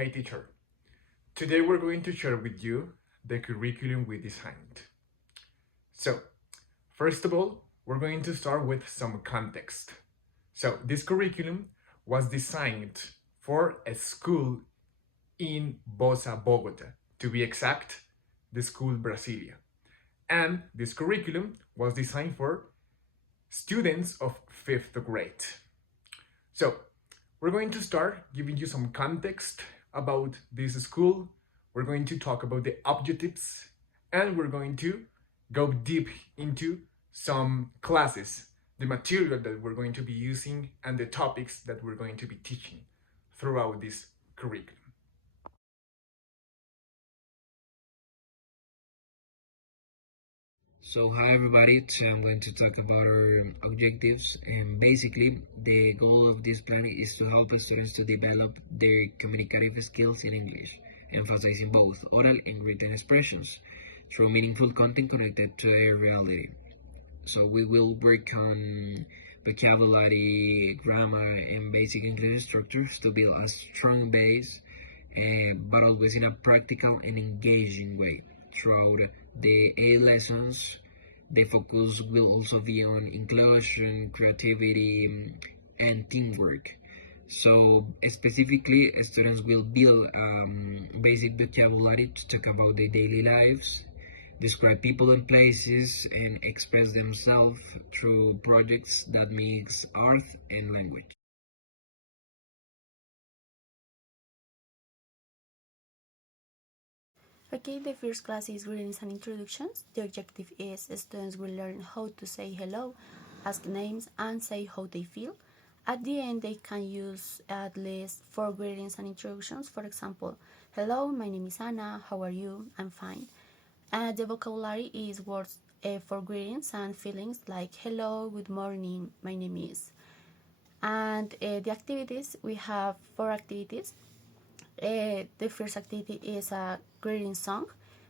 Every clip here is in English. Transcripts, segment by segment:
Hey teacher, today we're going to share with you the curriculum we designed. So, first of all, we're going to start with some context. So, this curriculum was designed for a school in Bosa, Bogota, to be exact, the school Brasilia. And this curriculum was designed for students of 5th grade. So, we're going to start giving you some context about this school. We're going to talk about the objectives and we're going to go deep into some classes, the material that we're going to be using, and the topics that we're going to be teaching throughout this curriculum. So hi everybody, I'm going to talk about our objectives, and basically the goal of this plan is to help students to develop their communicative skills in English, emphasizing both oral and written expressions through meaningful content connected to their reality. So we will work on vocabulary, grammar, and basic English structures to build a strong base, but always in a practical and engaging way. Throughout the 8 lessons, the focus will also be on inclusion, creativity, and teamwork. So specifically, students will build basic vocabulary to talk about their daily lives, describe people and places, and express themselves through projects that mix art and language. Okay, the first class is greetings and introductions. The objective is students will learn how to say hello, ask names, and say how they feel. At the end, they can use at least 4 greetings and introductions. For example, hello, my name is Anna, how are you? I'm fine. The vocabulary is words for greetings and feelings like hello, good morning, my name is. And the activities, we have 4 activities. The first activity is a greeting song.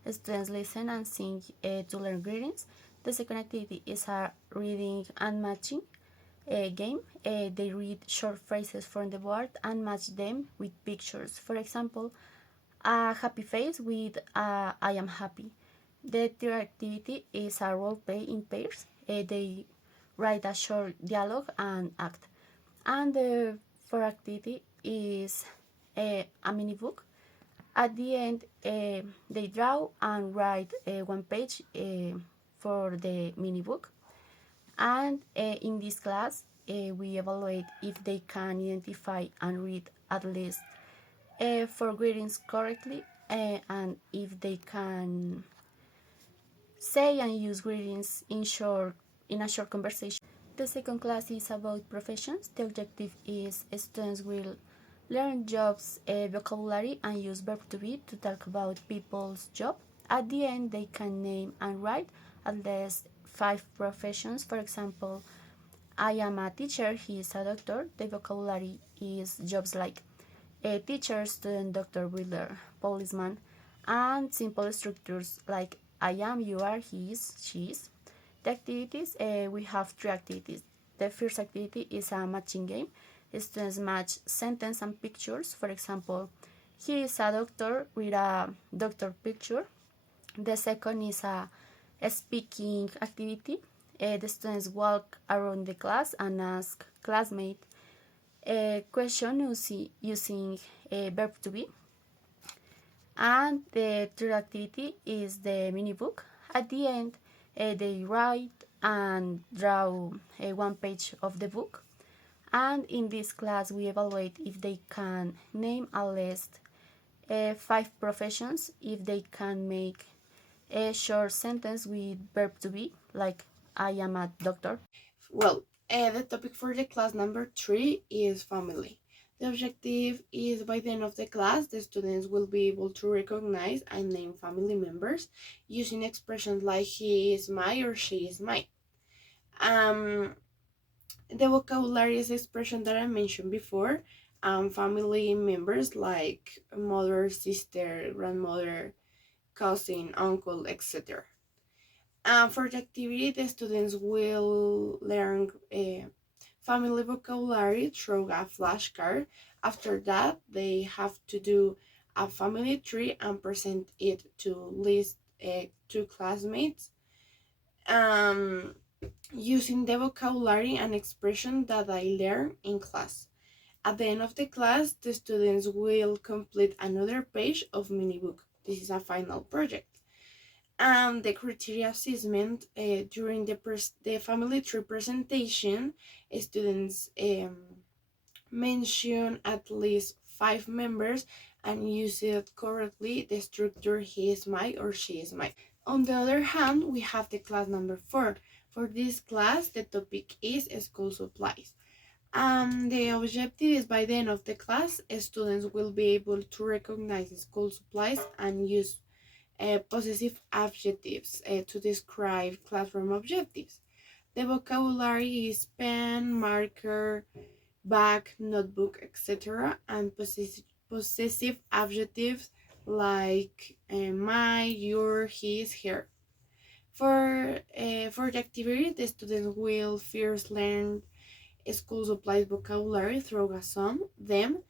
Students listen and sing to learn greetings. The second activity is a reading and matching game. They read short phrases from the board and match them with pictures. For example, a happy face with I am happy. The third activity is a role play in pairs. They write a short dialogue and act. And the fourth activity is a mini book. At the end, they draw and write 1 page for the mini book. And in this class, we evaluate if they can identify and read at least 4 greetings correctly, and if they can say and use greetings in a short conversation. The second class is about professions. The objective is students will learn jobs vocabulary and use verb to be to talk about people's job. At the end, they can name and write at least 5 professions. For example, I am a teacher, he is a doctor. The vocabulary is jobs like a teacher, student, doctor, builder, policeman, and simple structures like I am, you are, he is, she is. The activities, we have 3 activities. The first activity is a matching game. Students match sentence and pictures. For example, he is a doctor with a doctor picture. The second is a speaking activity. The students walk around the class and ask classmates a question using a verb to be. And the third activity is the mini book. At the end, they write and draw 1 page of the book. And in this class, we evaluate if they can name at least 5 professions, if they can make a short sentence with verb to be, like I am a doctor. Well, the topic for the class number 3 is family. The objective is by the end of the class, the students will be able to recognize and name family members using expressions like he is my or she is mine. The vocabulary is the expression that I mentioned before. Family members like mother, sister, grandmother, cousin, uncle, etc. For the activity, the students will learn family vocabulary through a flashcard After that, they have to do a family tree and present it to list two classmates, um, using the vocabulary and expression that I learned in class. At the end of the class, the students will complete another page of mini book. This is a final project. And the criteria assessment during the family tree presentation, students mention at least 5 members and use it correctly the structure he is my or she is my. On the other hand, we have the class number 4. For this class, the topic is school supplies. The objective is by the end of the class, students will be able to recognize school supplies and use possessive adjectives to describe classroom objectives. The vocabulary is pen, marker, bag, notebook, etc., and possessive adjectives like my, your, his, her. For the activity, the students will first learn school supplies vocabulary through a song. Then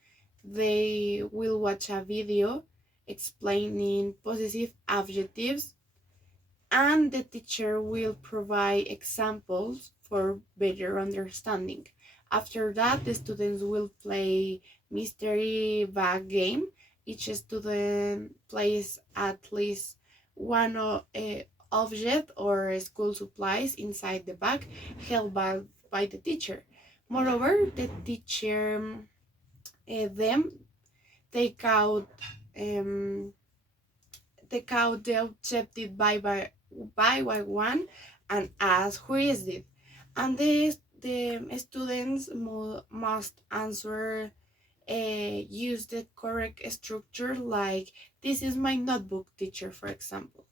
they will watch a video explaining possessive adjectives, and the teacher will provide examples for better understanding. After that, the students will play mystery bag game. Each student plays at least one object or school supplies inside the bag held by the teacher. Moreover, the teacher them take out um, the objective by one and ask who is it, and the students must answer use the correct structure, like this is my notebook, teacher, for example.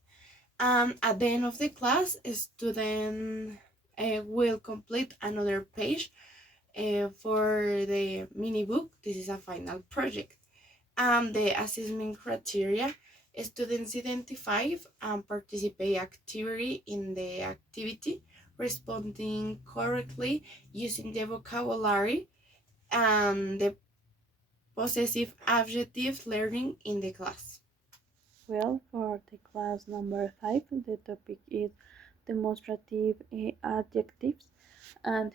At the end of the class, a student will complete another page for the mini book. This is a final project. The assessment criteria: students identify and participate actively in the activity, responding correctly using the vocabulary and the possessive adjective learning in the class. Well, for the class number 5, the topic is demonstrative adjectives and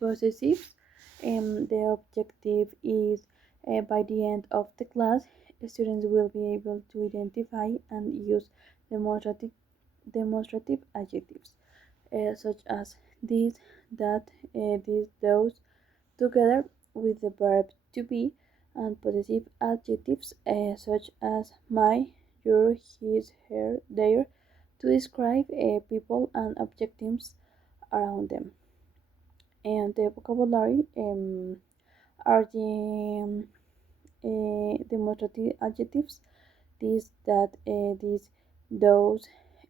possessives. The objective is by the end of the class, students will be able to identify and use demonstrative, demonstrative adjectives such as this, that, this, those, together with the verb to be, and possessive adjectives such as my, your, his, her, their, to describe people and objectives around them. And the vocabulary are the demonstrative adjectives: this, that, this, those,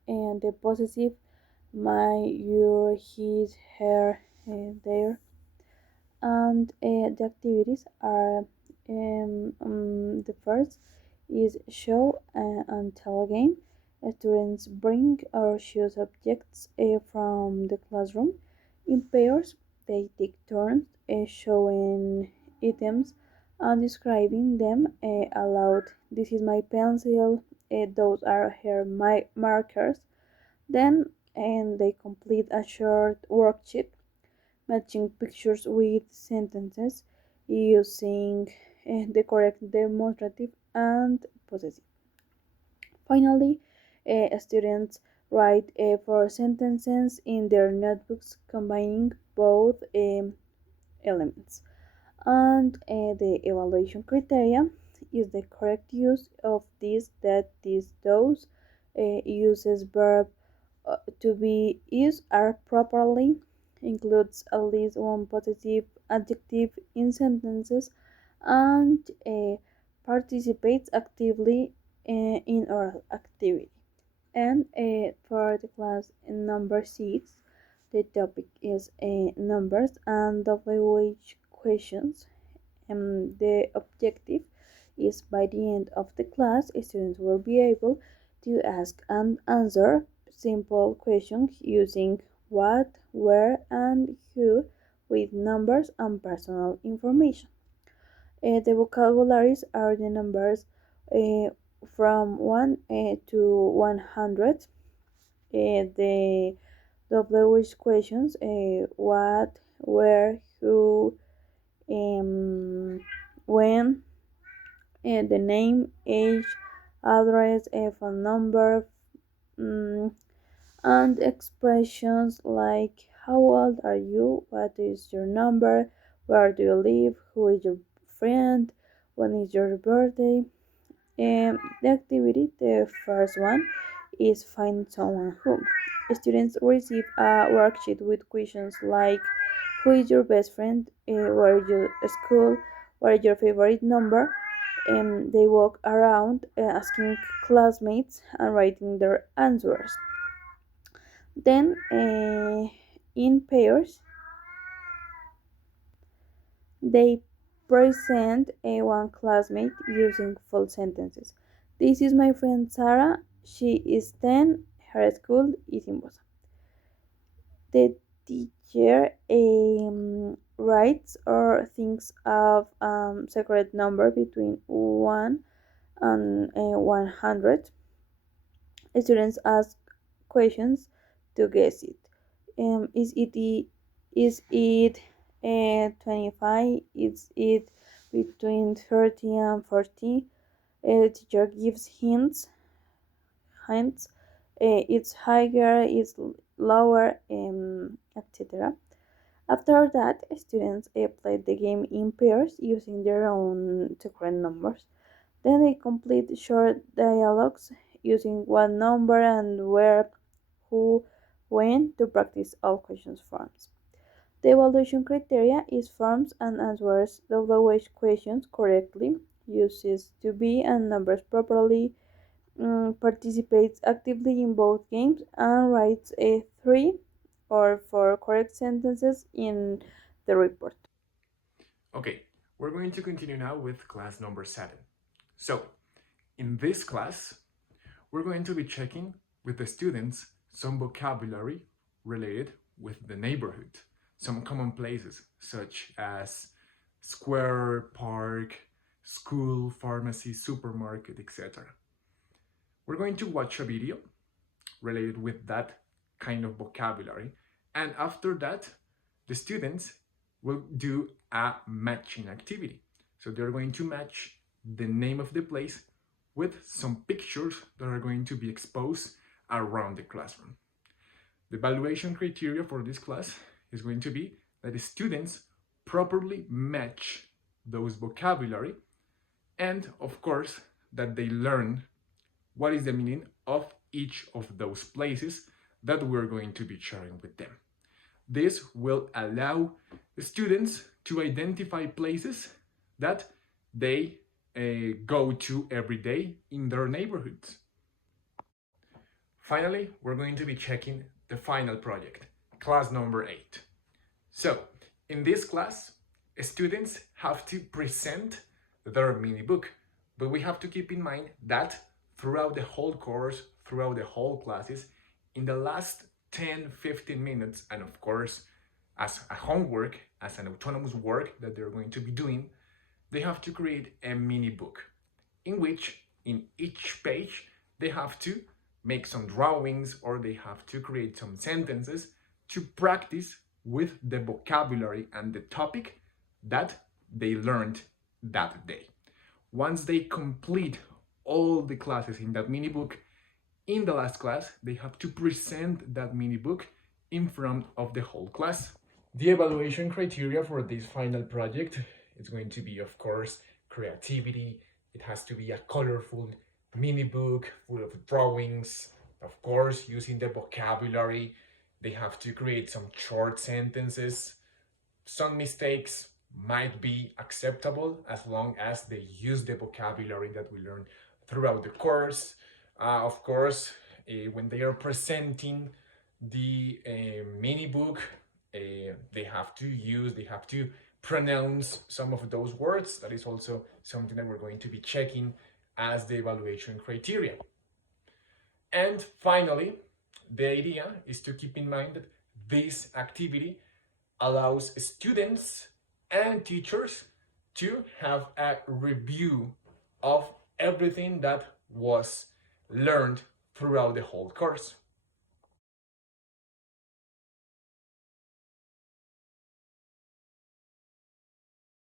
and the possessive my, your, his, her, their. And the activities are the first is show and tell game. Students bring or choose objects from the classroom in pairs. They take turns showing items and describing them aloud. This is my pencil, those are her my markers. Then and they complete a short worksheet matching pictures with sentences using the correct demonstrative and possessive. Finally, students write 4 sentences in their notebooks combining both elements. And the evaluation criteria is the correct use of this, that, this, those. Uses verb to be used are properly, includes at least one possessive adjective in sentences, and participates actively in oral activity. And for the class number 6, the topic is numbers and WH questions. The objective is by the end of the class, students will be able to ask and answer simple questions using what, where, and who with numbers and personal information. The vocabularies are the numbers uh, from 1 to 100. The WH questions, what, where, who, when, the name, age, address, phone number, mm, and expressions like how old are you, what is your number, where do you live, who is your friend, when is your birthday. The activity, the first one, is find someone who. Students receive a worksheet with questions like who is your best friend, where is your school, what is your favorite number. They walk around asking classmates and writing their answers. Then, in pairs, they present a one classmate using full sentences. This is my friend Sarah. She is 10. Her school is in Bosa. The teacher writes or thinks of secret number between 1 and 100. Students ask questions to guess it. Is it 25? Is it between 30 and 40? The teacher gives hints. It's higher, it's lower, etc. After that, students play the game in pairs using their own secret numbers. Then they complete short dialogues using what number and where, who, when to practice all questions forms. The evaluation criteria is forms and answers WH questions correctly, uses to be and numbers properly, participates actively in both games, and writes a 3 or 4 correct sentences in the report. Okay, we're going to continue now with class number 7. So, in this class, we're going to be checking with the students some vocabulary related with the neighborhood, some common places such as square, park, school, pharmacy, supermarket, etc. We're going to watch a video related with that kind of vocabulary, and after that, the students will do a matching activity. So they're going to match the name of the place with some pictures that are going to be exposed around the classroom. The evaluation criteria for this class is going to be that the students properly match those vocabulary, and of course that they learn what is the meaning of each of those places that we're going to be sharing with them. This will allow the students to identify places that they go to every day in their neighborhoods. Finally, we're going to be checking the final project, class number 8. So, in this class, students have to present their mini book, but we have to keep in mind that throughout the whole course, throughout the whole classes, in the last 10-15 minutes, and of course, as a homework, as an autonomous work that they're going to be doing, they have to create a mini book in which, in each page, they have to make some drawings or they have to create some sentences to practice with the vocabulary and the topic that they learned that day. Once they complete all the classes in that mini book, in the last class, they have to present that mini book in front of the whole class. The evaluation criteria for this final project is going to be, of course, creativity. It has to be a colorful mini book full of drawings, of course, using the vocabulary. They have to create some short sentences. Some mistakes might be acceptable as long as they use the vocabulary that we learn throughout the course. Of course, when they are presenting the mini book, they have to pronounce some of those words. That is also something that we're going to be checking as the evaluation criteria. And finally, the idea is to keep in mind that this activity allows students and teachers to have a review of everything that was learned throughout the whole course.